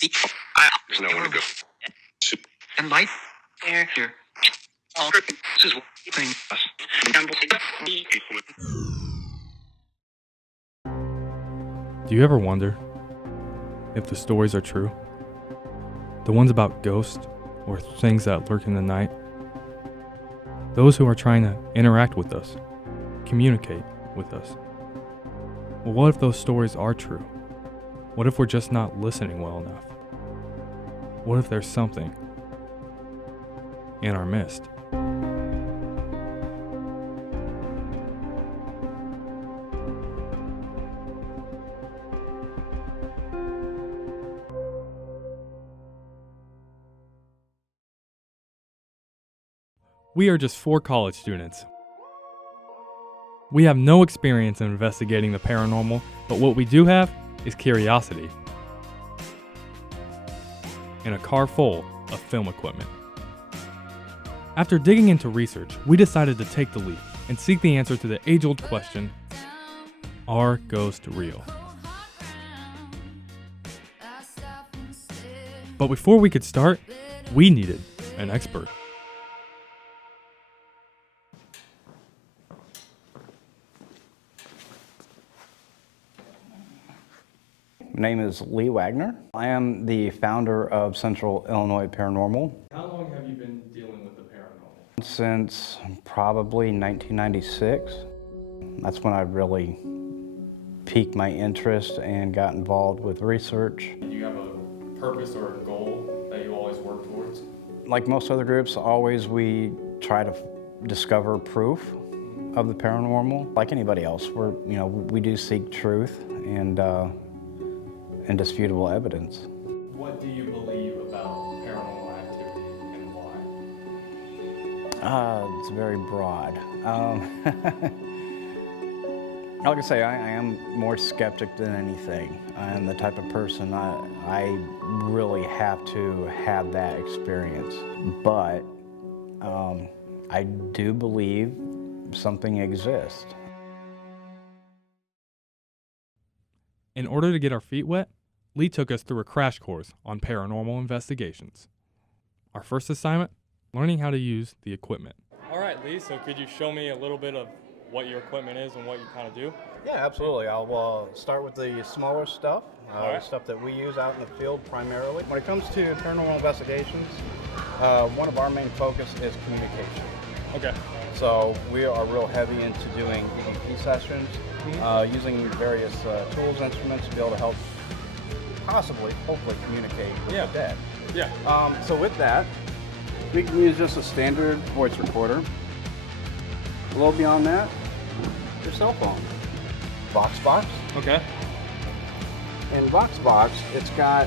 There's nowhere to go. And light air here. All this is what thing us. Do you ever wonder if the stories are true? The ones about ghosts or things that lurk in the night? Those who are trying to interact with us, communicate with us. Well, what if those stories are true? What if we're just not listening well enough? What if there's something in our midst? We are just 4 college students. We have no experience in investigating the paranormal, but what we do have is curiosity. And a car full of film equipment. After digging into research, we decided to take the leap and seek the answer to the age-old question, are ghosts real? But before we could start, we needed an expert. My name is Lee Wagner. I am the founder of Central Illinois Paranormal. How long have you been dealing with the paranormal? Since probably 1996. That's when I really piqued my interest and got involved with research. Do you have a purpose or a goal that you always work towards? Like most other groups, always we try to discover proof of the paranormal. Like anybody else, we do seek truth and indisputable evidence. What do you believe about paranormal activity and why? It's very broad. Like I say, I am more skeptic than anything. I am the type of person, I really have to have that experience. But I do believe something exists. In order to get our feet wet, Lee took us through a crash course on paranormal investigations. Our first assignment, learning how to use the equipment. All right, Lee, so could you show me a little bit of what your equipment is and what you kind of do? Yeah, absolutely. I'll start with the smaller stuff, right. Stuff that we use out in the field primarily. When it comes to paranormal investigations, one of our main focus is communication. Okay. So we are real heavy into doing EVP sessions, using various tools, instruments to be able to help hopefully communicate with the dead. Yeah. So with that, we can use just a standard voice recorder. A little beyond that, your cell phone. VoxBox. Okay. In VoxBox, it's got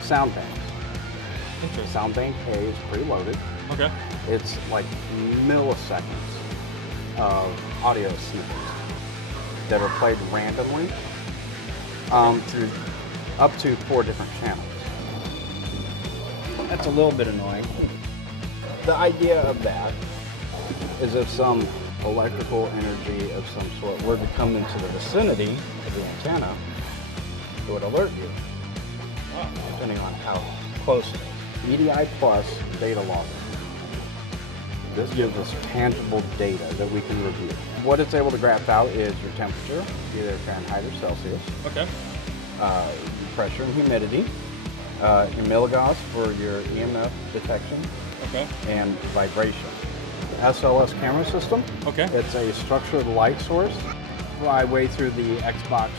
sound banks. Interesting. Sound bank A is preloaded. Okay. It's like milliseconds of audio snippets that are played randomly through up to 4 different channels. That's a little bit annoying. The idea of that is if some electrical energy of some sort were to come into the vicinity of the antenna, it would alert you, depending on how close it is. EDI plus data logging. This gives us tangible data that we can review. What it's able to graph out is your temperature, either Fahrenheit or Celsius. Okay. Pressure and humidity, your milligauss for your EMF detection, Okay. and vibration. SLS camera system. Okay. It's a structured light source. I way through the Xbox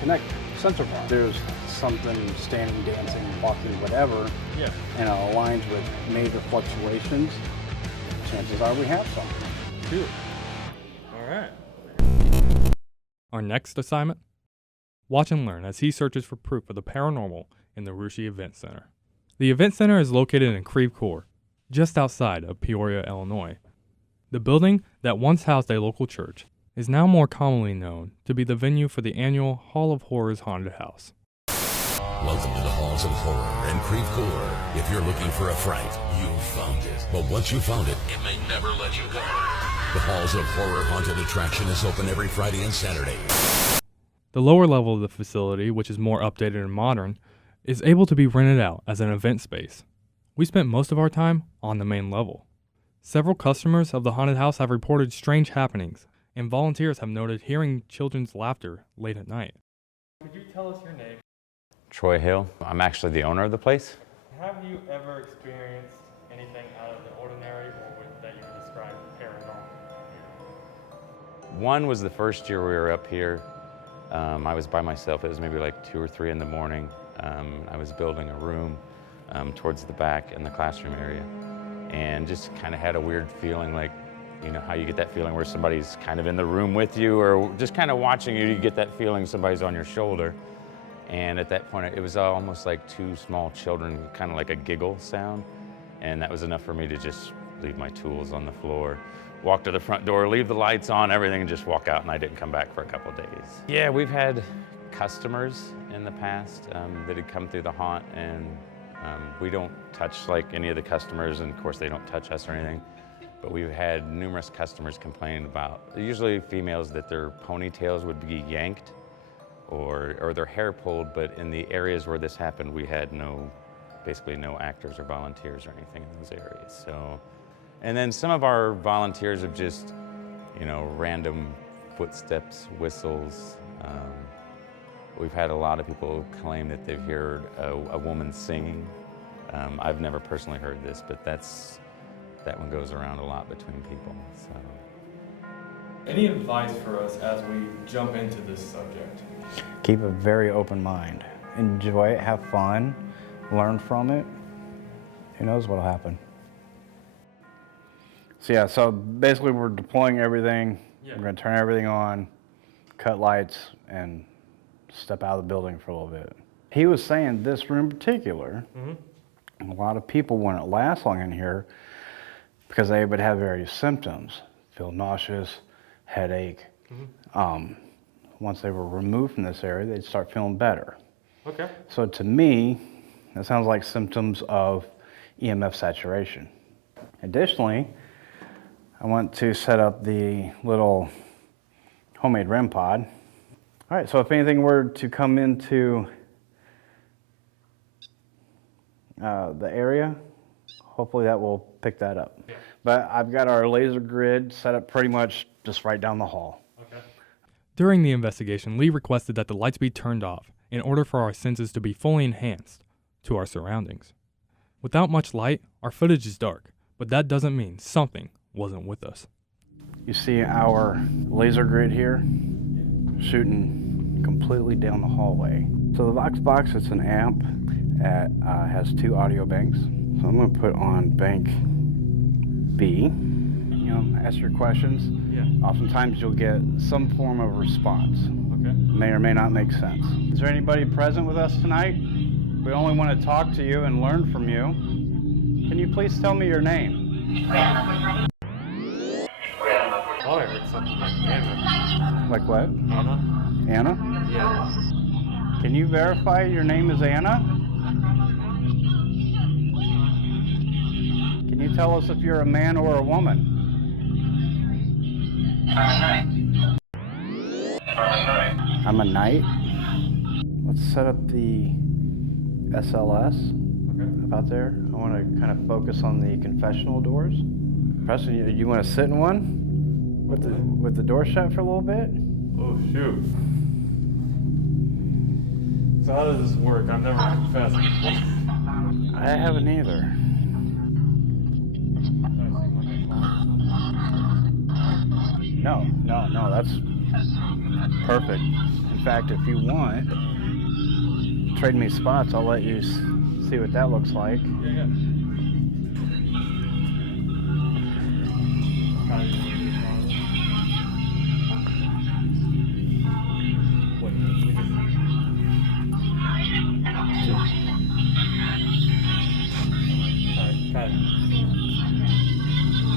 Connect sensor bar. There's something standing, dancing, walking, whatever, Yeah. and it aligns with major fluctuations. Chances are we have something. Cool. All right. Our next assignment? Watch and learn as he searches for proof of the paranormal in the Russia Event Center. The Event Center is located in Creve Coeur, just outside of Peoria, Illinois. The building that once housed a local church is now more commonly known to be the venue for the annual Hall of Horrors Haunted House. Welcome to the Halls of Horror in Creve Coeur. If you're looking for a fright, you've found it. But once you found it, it may never let you go. The Halls of Horror Haunted Attraction is open every Friday and Saturday. The lower level of the facility, which is more updated and modern, is able to be rented out as an event space. We spent most of our time on the main level. Several customers of the haunted house have reported strange happenings, and volunteers have noted hearing children's laughter late at night. Could you tell us your name? Troy Hill. I'm actually the owner of the place. Have you ever experienced anything out of the ordinary or that you would describe paranormal? One was the first year we were up here. I was by myself. It was maybe like 2 or 3 in the morning. I was building a room towards the back in the classroom area, and just kind of had a weird feeling, like, you know how you get that feeling where somebody's kind of in the room with you or just kind of watching you. You get that feeling somebody's on your shoulder. And at that point, it was almost like 2 small children, kind of like a giggle sound. And that was enough for me to just leave my tools on the floor, walk to the front door, leave the lights on, everything, and just walk out. And I didn't come back for a couple of days. Yeah, we've had customers in the past that had come through the haunt, and we don't touch like any of the customers, and of course they don't touch us or anything. But we've had numerous customers complain about, usually females, that their ponytails would be yanked or their hair pulled, but in the areas where this happened, we had basically no actors or volunteers or anything in those areas. So, and then some of our volunteers have just, you know, random footsteps, whistles. We've had a lot of people claim that they've heard a woman singing. I've never personally heard this, but that one goes around a lot between people. So. Any advice for us as we jump into this subject? Keep a very open mind. Enjoy it, have fun, learn from it. Who knows what'll happen. So basically we're deploying everything. Yeah. We're gonna turn everything on, cut lights, and step out of the building for a little bit. He was saying this room in particular, a lot of people wouldn't last long in here because they would have various symptoms, feel nauseous, headache. Once they were removed from this area, they'd start feeling better. Okay. So to me, that sounds like symptoms of EMF saturation. Additionally, I want to set up the little homemade REM pod. All right, so if anything were to come into the area, hopefully that will pick that up. Yeah. But I've got our laser grid set up pretty much just right down the hall. Okay. During the investigation, Lee requested that the lights be turned off in order for our senses to be fully enhanced to our surroundings. Without much light, our footage is dark, but that doesn't mean something wasn't with us. You see our laser grid here shooting completely down the hallway. So the Vox, it's an amp that has 2 audio banks. So I'm gonna put on bank B. You know, ask your questions. Yeah. Oftentimes you'll get some form of response. Okay. May or may not make sense. Is there anybody present with us tonight? We only want to talk to you and learn from you. Can you please tell me your name? I thought I heard something like Anna. Like what? Anna? Anna? Yeah. Can you verify your name is Anna? Can you tell us if you're a man or a woman? I'm a knight. Let's set up the SLS about there. I want to kind of focus on the confessional doors. Preston, you want to sit in one with the door shut for a little bit? Oh shoot. So how does this work? I've never confessed before. I haven't either. No, that's perfect. In fact, if you want, trade me spots, I'll let you see what that looks like. Yeah.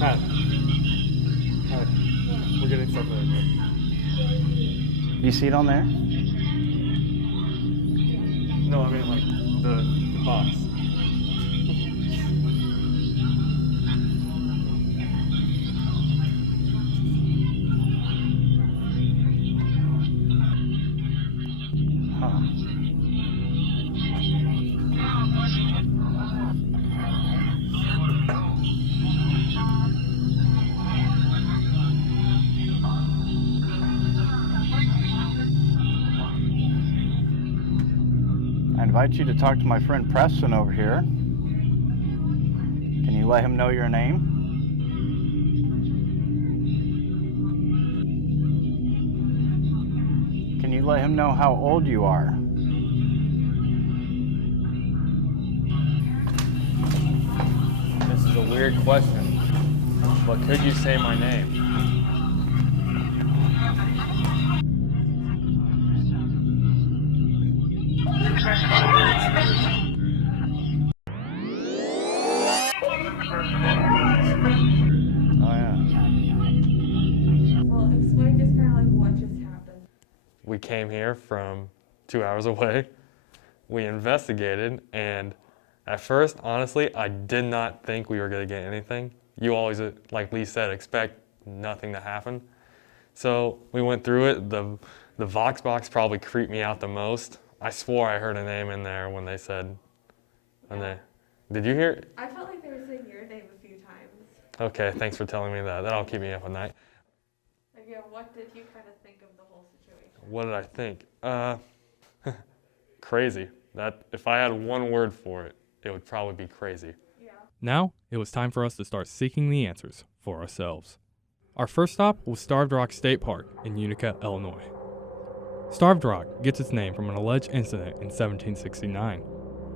Cut. We're getting something in here. You see it on there? No, I mean like the box. I invite you to talk to my friend Preston over here. Can you let him know your name? Can you let him know how old you are? This is a weird question, but could you say my name? Oh yeah. Well, explain just kind of like what just happened. We came here from 2 hours away. We investigated, and at first, honestly, I did not think we were going to get anything. You always, like Lee said, expect nothing to happen. So we went through it. The Vox box probably creeped me out the most. I swore I heard a name in there when they said, did you hear it? I felt like they were saying your name a few times. Okay, thanks for telling me that. That'll keep me up at night. Like, yeah, what did you kind of think of the whole situation? What did I think? Crazy. That if I had one word for it, it would probably be crazy. Yeah. Now, it was time for us to start seeking the answers for ourselves. Our first stop was Starved Rock State Park in Utica, Illinois. Starved Rock gets its name from an alleged incident in 1769.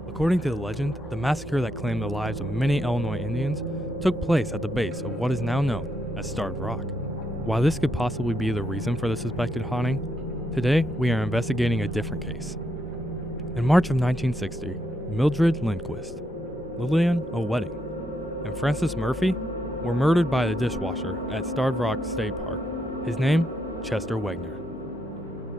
According to the legend, the massacre that claimed the lives of many Illinois Indians took place at the base of what is now known as Starved Rock. While this could possibly be the reason for the suspected haunting, today we are investigating a different case. In March of 1960, Mildred Lindquist, Lillian O'Wedding, and Francis Murphy were murdered by the dishwasher at Starved Rock State Park. His name, Chester Wegner.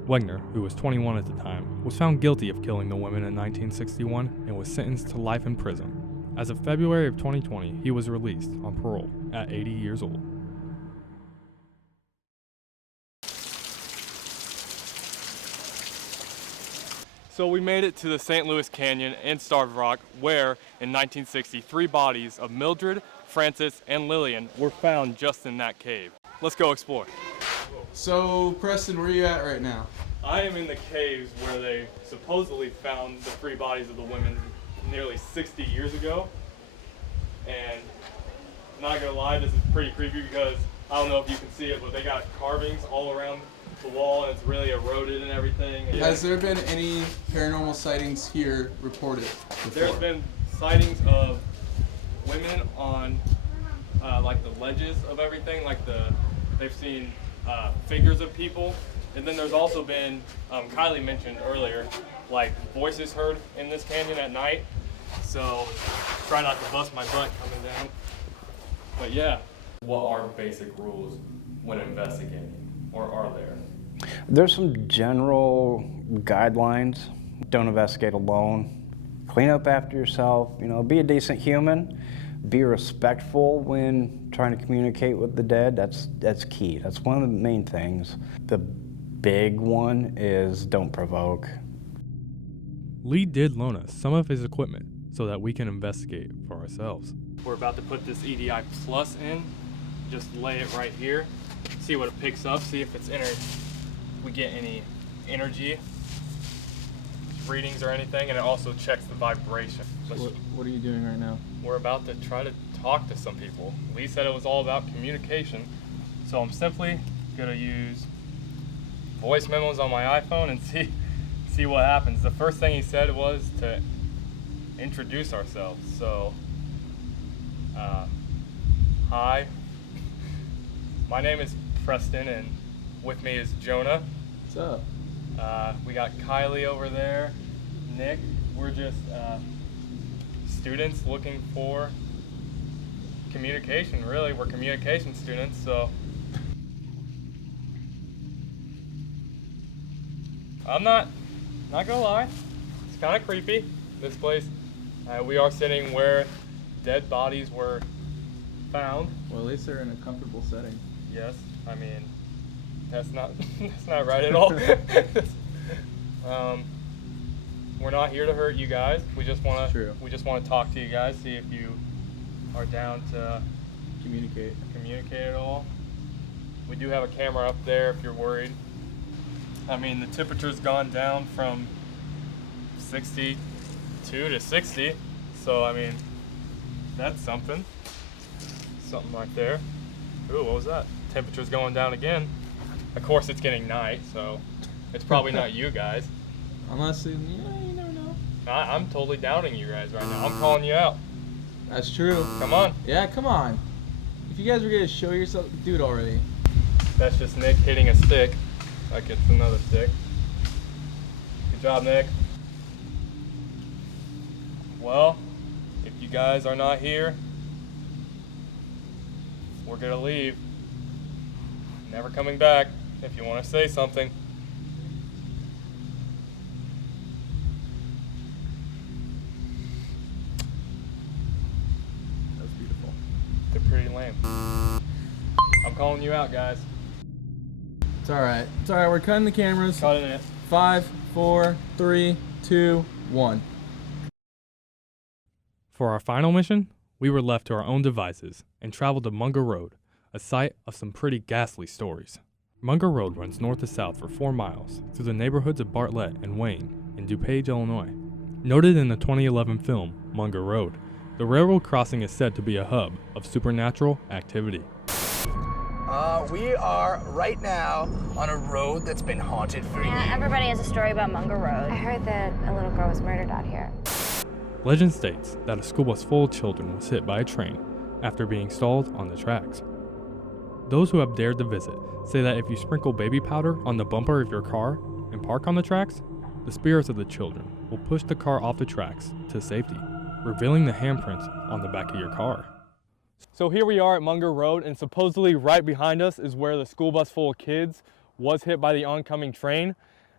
Wegner, who was 21 at the time, was found guilty of killing the women in 1961 and was sentenced to life in prison. As of February of 2020, he was released on parole at 80 years old. So we made it to the St. Louis Canyon in Starved Rock, where in 1960, 3 bodies of Mildred, Francis, and Lillian were found just in that cave. Let's go explore. So, Preston, where are you at right now? I am in the caves where they supposedly found the 3 bodies of the women nearly 60 years ago. And not gonna lie, this is pretty creepy because I don't know if you can see it, but they got carvings all around the wall and it's really eroded and everything. Has there been any paranormal sightings here reported before? There's been sightings of women on like the ledges of everything, like they've seen figures of people. And then there's also been, Kylie mentioned earlier, like voices heard in this canyon at night. So try not to bust my butt coming down. But yeah. What are basic rules when investigating, or are there? There's some general guidelines. Don't investigate alone. Clean up after yourself. You know, be a decent human. Be respectful when trying to communicate with the dead. That's key. That's one of the main things. The big one is don't provoke. Lee did loan us some of his equipment so that we can investigate for ourselves. We're about to put this EDI Plus in. Just lay it right here. See what it picks up. See if we get any energy readings or anything, and it also checks the vibration. What are you doing right now? We're about to try to talk to some people. Lee said it was all about communication, so I'm simply gonna use voice memos on my iPhone and see what happens. The first thing he said was to introduce ourselves. So, hi, my name is Preston, and with me is Jonah. What's up? We got Kylie over there, Nick. We're just students looking for communication, really. We're communication students, so. I'm not gonna lie, it's kind of creepy, this place. We are sitting where dead bodies were found. Well, at least they're in a comfortable setting. Yes, I mean, that's not that's not right at all. We're not here to hurt you guys. We just want to talk to you guys, see if you are down to Communicate at all. We do have a camera up there if you're worried. I mean, the temperature's gone down from 62 to 60. So, I mean, that's something. Something right there. Ooh, what was that? Temperature's going down again. Of course, it's getting night, so it's probably not you guys. Unless, you never know. I'm totally doubting you guys right now. I'm calling you out. That's true. Come on. Yeah, come on. If you guys were gonna show yourself, do it already. That's just Nick hitting a stick. Like it's another stick. Good job, Nick. Well, if you guys are not here, we're gonna leave. Never coming back if you want to say something. That's beautiful. They're pretty lame. I'm calling you out, guys. It's alright. It's alright, we're cutting the cameras. Cutting it. 5, 4, 3, 2, 1. For our final mission, we were left to our own devices and traveled to Munger Road, a site of some pretty ghastly stories. Munger Road runs north to south for 4 miles through the neighborhoods of Bartlett and Wayne in DuPage, Illinois. Noted in the 2011 film Munger Road, the railroad crossing is said to be a hub of supernatural activity. We are right now on a road that's been haunted for years. Everybody has a story about Munger Road. I heard that a little girl was murdered out here. Legend states that a school bus full of children was hit by a train after being stalled on the tracks. Those who have dared to visit say that if you sprinkle baby powder on the bumper of your car and park on the tracks, the spirits of the children will push the car off the tracks to safety, revealing the handprints on the back of your car. So here we are at Munger Road, and supposedly right behind us is where the school bus full of kids was hit by the oncoming train.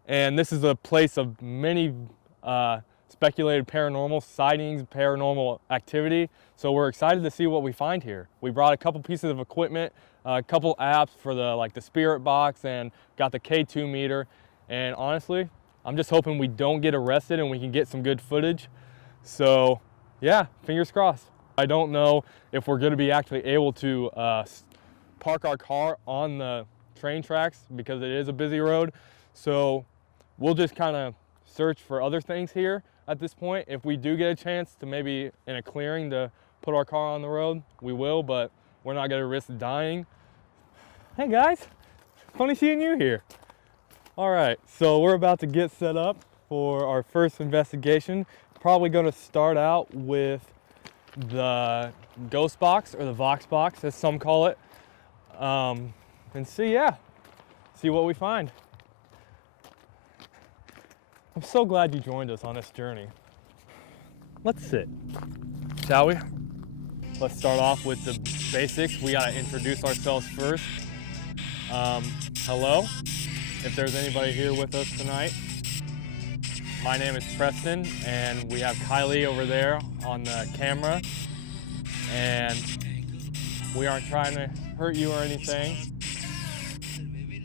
And this is a place of many speculated paranormal sightings, paranormal activity. So we're excited to see what we find here. We brought a couple pieces of equipment, a couple apps for the spirit box, and got the K2 meter. And honestly, I'm just hoping we don't get arrested and we can get some good footage. So yeah, fingers crossed. I don't know if we're gonna be actually able to park our car on the train tracks because it is a busy road. So we'll just kind of search for other things here at this point. If we do get a chance to maybe in a clearing to put our car on the road, we will, but we're not gonna risk dying. Hey guys, funny seeing you here. All right, so we're about to get set up for our first investigation. Probably gonna start out with the ghost box, or the Vox box as some call it, and see what we find. I'm so glad you joined us on this journey. Let's sit, shall we? Let's start off with the basics. We gotta introduce ourselves first. Hello, if there's anybody here with us tonight. My name is Preston, and we have Kylie over there on the camera. And we aren't trying to hurt you or anything.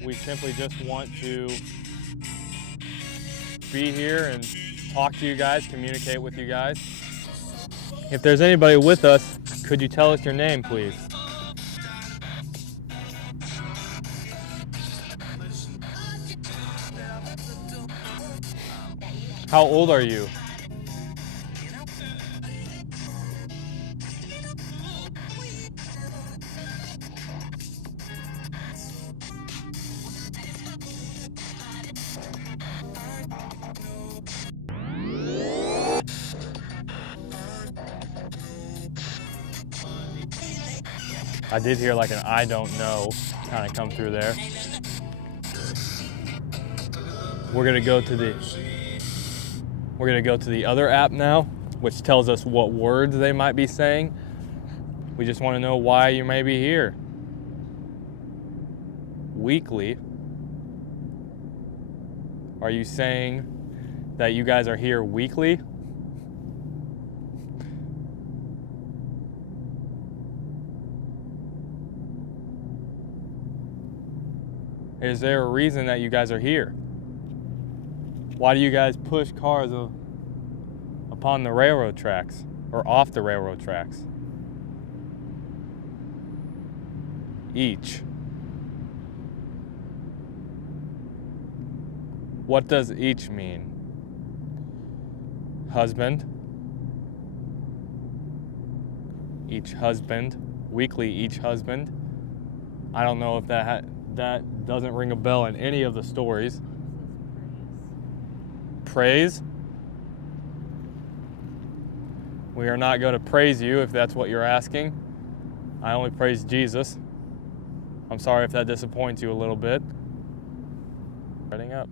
We simply just want to be here and talk to you guys, communicate with you guys. If there's anybody with us, could you tell us your name, please? How old are you? I did hear like an I don't know kind of come through there. We're gonna go to the other app now, which tells us what words they might be saying. We just want to know why you may be here. Weekly. Are you saying that you guys are here weekly? Is there a reason that you guys are here? Why do you guys push cars upon the railroad tracks or off the railroad tracks? Each. What does each mean? husband. Each husband. Weekly each husband. I don't know if that doesn't ring a bell in any of the stories. Praise. We are not going to praise you if that's what you're asking. I only praise Jesus. I'm sorry if that disappoints you a little bit. Setting up.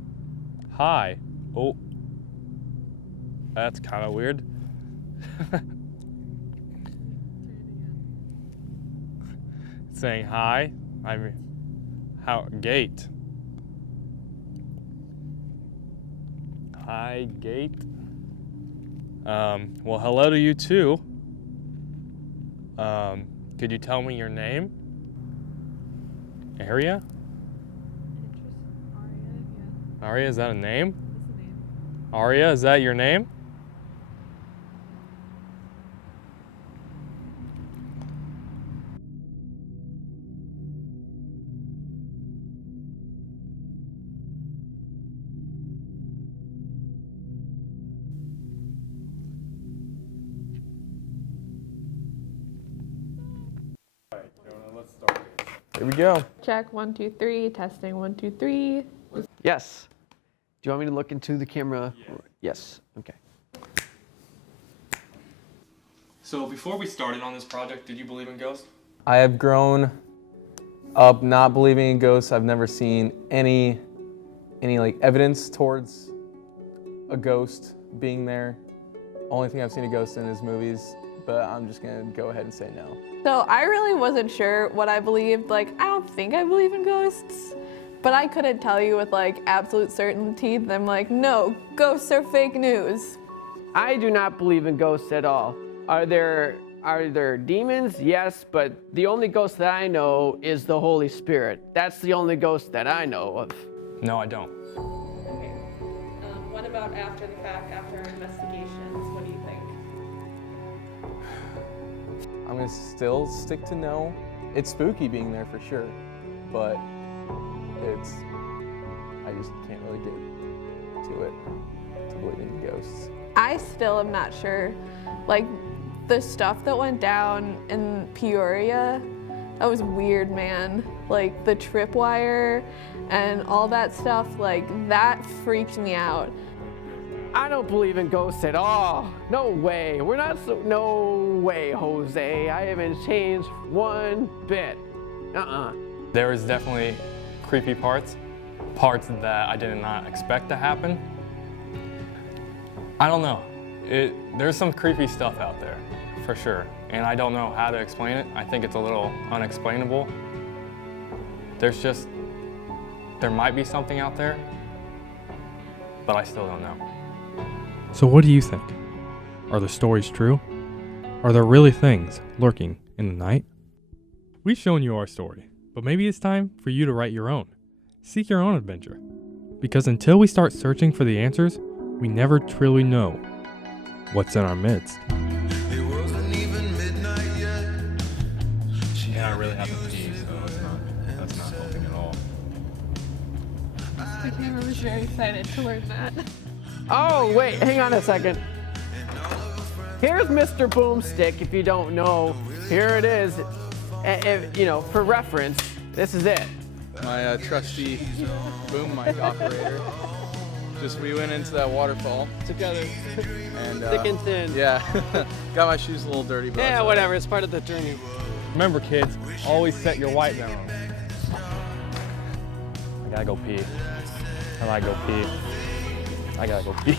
Hi. Oh. That's kind of weird. Saying hi. Gate. Hi, gate. Well, hello to you too. Could you tell me your name? Aria? Aria, is that a name? Aria, is that your name? Here we go. Check 1, 2, 3. Testing 1, 2, 3. Yes. Do you want me to look into the camera? Yes. Okay. So before we started on this project, did you believe in ghosts? I have grown up not believing in ghosts. I've never seen any like evidence towards a ghost being there. Only thing I've seen a ghost in is movies, but I'm just gonna go ahead and say no. So I really wasn't sure what I believed. Like, I don't think I believe in ghosts, but I couldn't tell you with like absolute certainty. And I'm like, no, ghosts are fake news. I do not believe in ghosts at all. Are there demons? Yes, but the only ghost that I know is the Holy Spirit. That's the only ghost that I know of. No, I don't. Okay. What about after the fact, after our investigations? What do you think? I'm gonna still stick to no. It's spooky being there for sure, but I just can't really get to it, to believing in ghosts. I still am not sure. Like, the stuff that went down in Peoria, that was weird, man. Like, the tripwire and all that stuff, like, that freaked me out. I don't believe in ghosts at all. No way. No way, Jose. I haven't changed one bit. There was definitely creepy parts that I did not expect to happen. I don't know. There's some creepy stuff out there, for sure, and I don't know how to explain it. I think it's a little unexplainable. There might be something out there, but I still don't know. So what do you think? Are the stories true? Are there really things lurking in the night? We've shown you our story, but maybe it's time for you to write your own. Seek your own adventure. Because until we start searching for the answers, we never truly know what's in our midst. It wasn't even midnight yet. Yeah, I really have to pee, so that's not helping at all. The camera was very excited to learn that. Oh, wait, hang on a second. Here's Mr. Boomstick, if you don't know. Here it is. For reference, this is it. My trusty boom mic operator. We went into that waterfall together. And, Thick and thin. Yeah. Got my shoes a little dirty, but Yeah, whatever, it's part of the journey. Remember, kids, always set your white down. I gotta go pee. I gotta go pee.